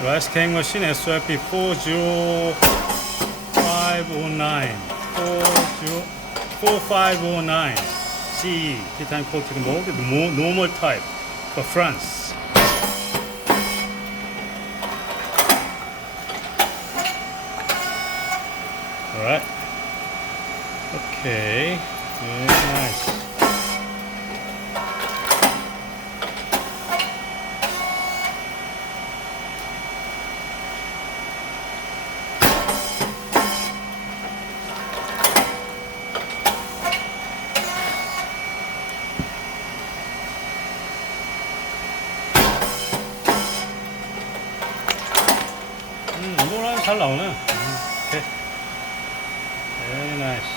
Rice cake machine SYP4509 4509 CE Titan coated mold, normal type for France. Alright. Okay. Very nice. 이거랑 잘 나오네. 오케이. Very nice.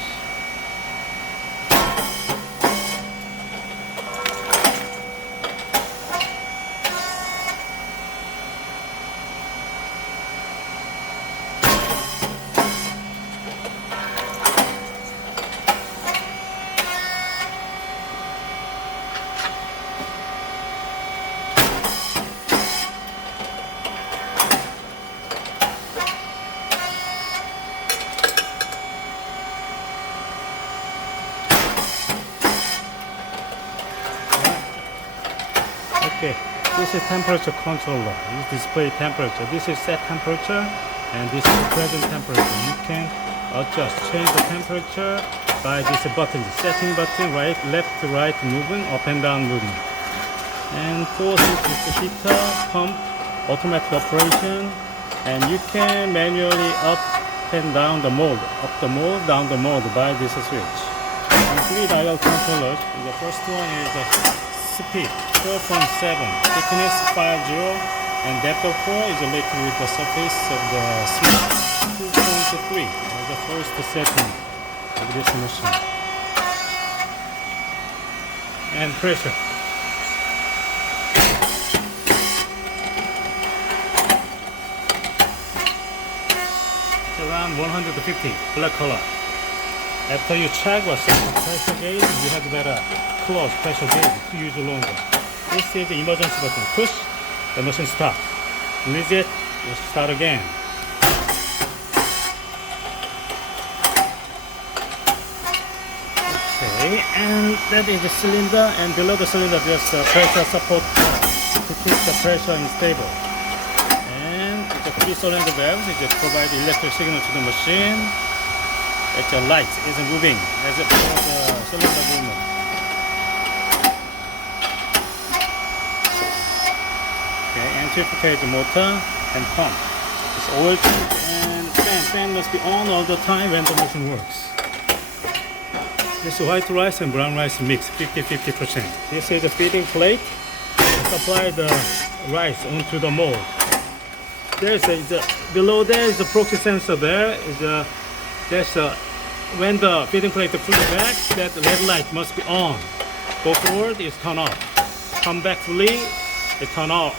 Okay, this is temperature controller. This display temperature. This is set temperature, and this is present temperature. You can adjust, change the temperature by this button, the setting button, right, left, right movement, up and down movement. And force is the heater, pump, automatic operation, and you can manually up and down the mold, up the mold, down the mold by this switch. And 3 dial controllers. The first one is the speed 4.7, thickness 50, and depth of 4 is related with the surface of the switch. 2.3 is the first setting of this machine. And pressure. It's around 150, black color. After you check what's the pressure gauge, you have better close pressure gauge to use longer. This is the emergency button. Push, the machine stops. Release it, you start again. Okay, and that is the cylinder, and below the cylinder there's the pressure support to keep the pressure stable. And the 3 cylinder valves it provide electric signal to the machine. It's a light is moving as it for the cylinder movement. Okay, anti-fatigue motor and pump. It's oil tank and fan must be on all the time when the machine works. This is white rice and brown rice mix, 50-50%. This is a feeding plate to supply the rice onto the mold. There's below there is the proxy sensor. When the feeding plate pulls back, that red light must be on. Go forward, it's turn off. Come back fully, it turn on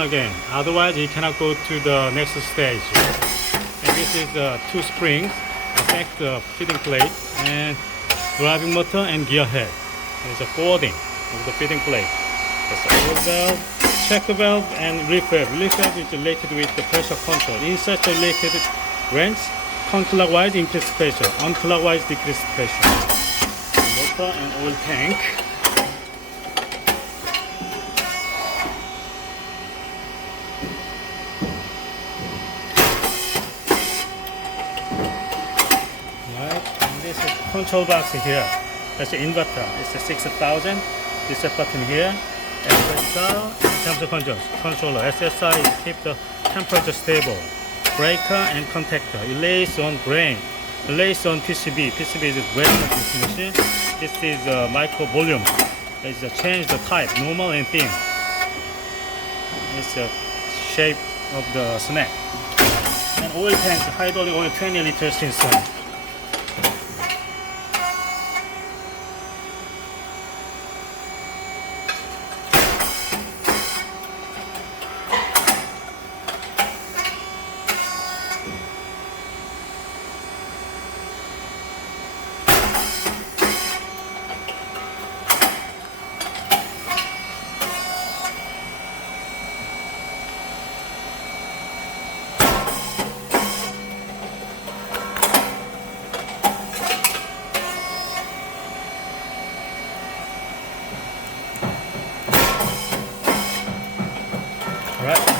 again. Otherwise, you cannot go to the next stage. And this is the 2 springs affect the feeding plate and driving motor and gear head. There's a folding of the feeding plate. There's a oil valve, check valve, and leaf valve. Leaf valve is related with the pressure control. Insert the related wrench. Counterclockwise increase pressure, unclockwise decrease pressure. Motor and oil tank. Right, and this is control box here. That's the inverter. It's a 6000. This is button here. SSR and temperature controller. SSI is keep the temperature stable. Breaker and contactor. It lays on grain. It lays on PCB. PCB is a grain of this machine. This is micro volume. It's change the type, normal and thin. It's the shape of the snack. And oil tank, hydraulic oil 20 liters inside. Alright.